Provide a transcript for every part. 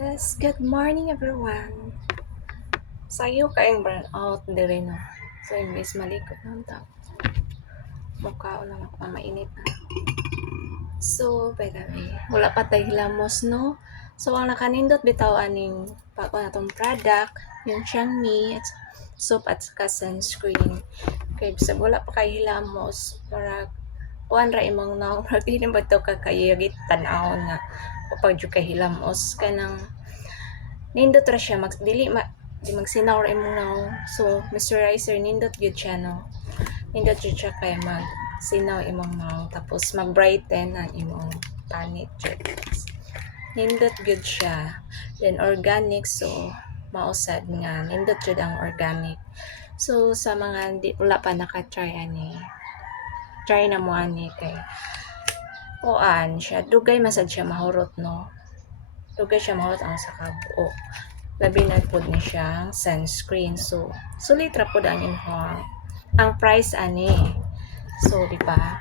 Yes, good morning everyone. Sayo kaayong burnout diri no. So imbes malikot ng tao. Mukha lang ako mainit na. So, by the way, wala pa tayo hilamos no. So ang nakanindot bitaw aning pag natong product, yung Xiangmi at soap at saka sunscreen. Kaya sa wala pa kay hilamos para kuan ra imong naong para di ba to kakayagit tan-aw nga kapag jud kay hilamos kanang nindot ra siya di magsinaw ra imong naong so moisturizer nindot gyud siya no nindot gyud siya kay mag sinaw imong naong tapos mag brighten ang imong panit jud nindot gyud siya then organic so mausad nga nindot jud ang organic so sa mga di wala pa naka-try ani try na mo ani kay kuan siya dugay masad siya mahurot no dugay siya mahurot ang sa kabuo labi na pod ni siyang sunscreen so sulit ra pod ang imong ang price ani so di ba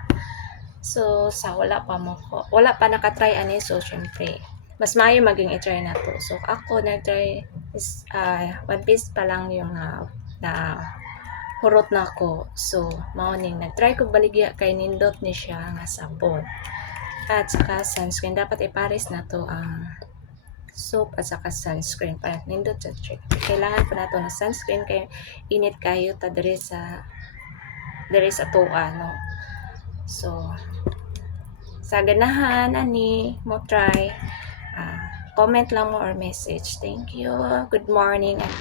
so sa wala pa nakatry ani so syempre mas maayo maging i-try na to so ako nag-try is one piece pa lang yung na hurot na ako so mao ning nag-try ko baligya kay nindot ni siya nga sabon at saka sunscreen dapat ipares na to ang soap at saka sunscreen para nindot sa check. Kailangan pa nato ng sunscreen kay init kayo ta diri sa tuwa no. So sa ganahan ani mo try comment lang mo or message. Thank you. Good morning and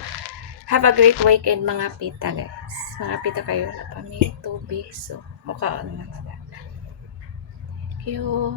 have a great weekend mga pita guys. Mga pita kayo na pa may tubig so mukha naman sila. Thank you.